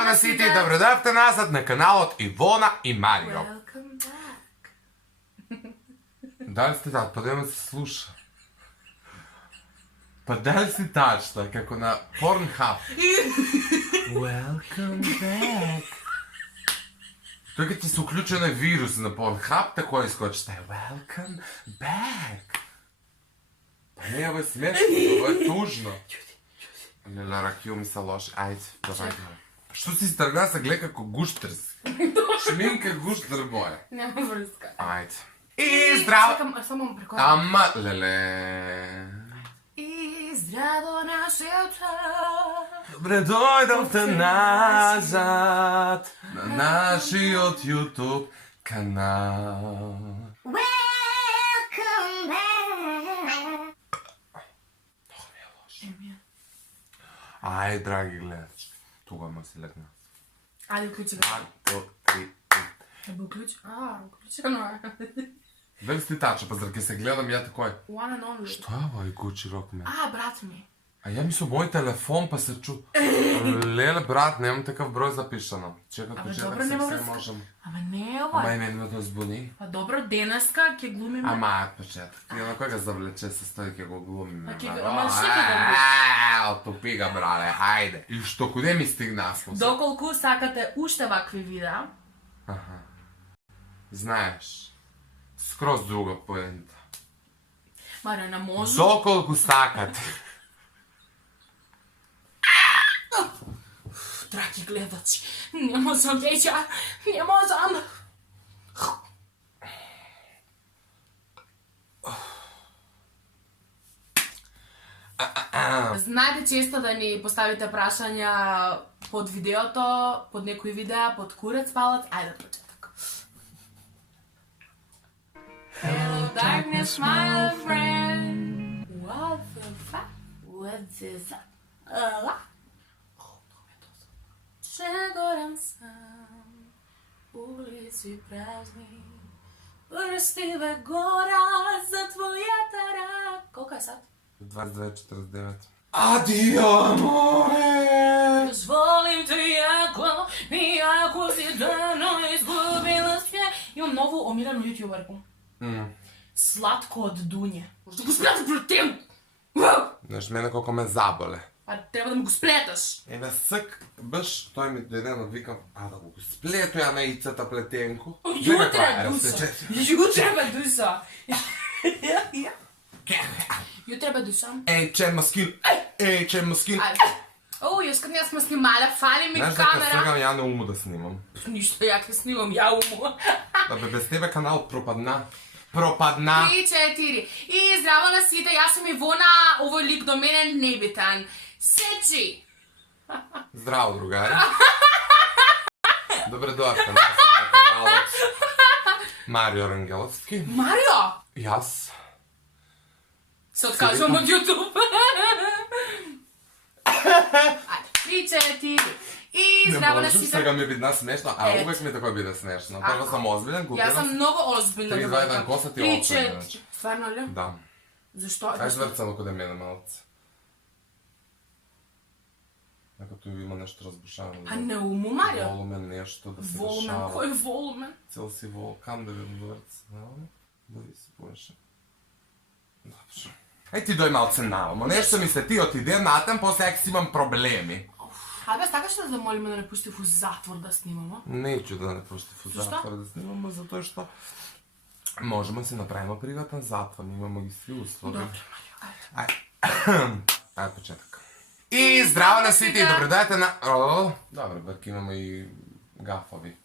Здрав на сите и добродавте назад на каналот Ивона и Марио. Welcome back. Дали сте тат, па да ме се слуша. Па дали сте тачта, како на Pornhub. Welcome back. Тој кога ти се уклучен е вирус на Pornhub, тако искочи тај Welcome back. Па не, ovo je смешно, ovo je tužno. Леле, ракио ми са лоши. Ајде, давај. Што си тргна се гледа како гуштер си? Шминка гуштер боја. Няма връзка. Ајде. И здраво! Чакам, само преко. Ама, леле. И здраво нашето. Добре дојдовте назад на нашиот YouTube канал. Welcome back. Ај, драги гледачи, тука ма си легна. Ајде, уклучи го. 1, 2, 3. Ебе, уклучи. Уклучено е. Дали сте тача, па зар ке се гледам ја такој? One and only. Што е овој Гучи Рокмен? Брат ми. А ја ми со мој телефон па се чу... Леле, брат, немам такав број запишано. Чекат почетак добро, се нема се врска. можам. Ама не е Ама ова. и мене ме тоа збуни. Па добро, денеска ќе глумиме. Ама, почетак. Ја на кој га завлече се стои ке го глумиме. Ама што ќе го глумиш? Отопи га, брале, хајде. И што, куде ми стигнасно? Доколку сакате уште вакви видеа, Знаеш, скроз друга поента. Марио, не може. Доколку сакате. Драги гледачи, не можам веќе, не можам. Знаете често да ни поставите прашања под видеото, под некои видеа, под курец палец. Ајде почеток. Hello darkness, my old friend. What the fuck? What is that? Шегорен сам, улици празни, прстиве гора за твојата рак. Колко е сад? 22:49. Адио, аморе! Дозволим те иако си дано изгубила све. Имам ново омилено јутјуберко. Сладко од Дуње. Може да го сплеташ пред тем! Знаеш, мене колко ме заболе. Треба да ми го сплеташ. Еве сък, бъш, той ми дойде на викам, да го сплето я на яйцата плетенко. Јутре дуса. Јутре бе дуса. Јутре бе дуса. Ей, че маскин, ей, че маскин. О, јас кад не сме снимале, фали ми Знаеш дека камера. сега ја не уму да снимам. Ништо, ја ке снимам, ја уму. Да бе, без тебе канал пропадна. Пропадна. 3-4. И здраво на сите, јас сум Ивона, овој лик до мене е небитен. Сечи! Здраво, другари. Добре дојавте на каналот Марио Рангеловски. Марио! Јас. Се откажувам од YouTube. Ајде, 3-4. И здраво на сите. Сега ми видна смешно, а увек ми тако биде смешно. Прво сам озбилен, Јас сум многу озбилна. 3, 2, 1, коса ти опре. 3-4. Стварно ли? Да. Зашто? Ај зврцам ако да мене малце. Некато има нешто разбушавано. А не уму, Марио? Волумен нешто да се Волумен, дешава. кој волумен? Цел си волкан да видам врц. Да ви се поеше. Добре. Ај ти дој малце наомо. Нешто ми се ти отиде натам, после ek си имам проблеми. Абе, сакаш да замолиме да не пусти во затвор да снимамо? Неću да не пусти во затвор да снимаме, затоа што можеме да си направиме приватен затвор, имаме ги сви услови. Добре, Марио, Ајде почеток. И здраво на сите и добре дојдете на... Добре, бърк имаме и гафови.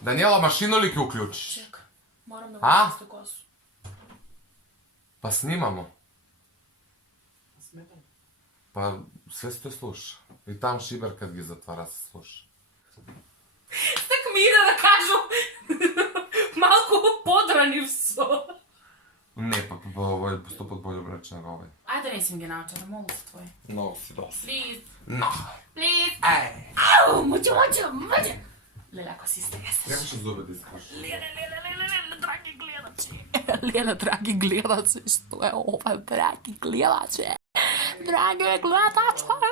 Даниела, машино ли ќе уклучиш? Чека, морам да го А? пусти косу. Па снимамо. Па све се те слуша. И там шибер кад ги затвара се слуша. Так ми иде да кажу малку подранив со. Не, па овој поступат по-добре него овој. Ајде не сим ги научена, молу се твој. Много си доста. Please, Но. please. Ej. Ау, муќе. Леле, ако си стресаш. Трябваше зубе да изкажеш. Леле, драги гледачи. Леле, драги гледачи, што е ова, драги гледачи? Dragi gledatelji,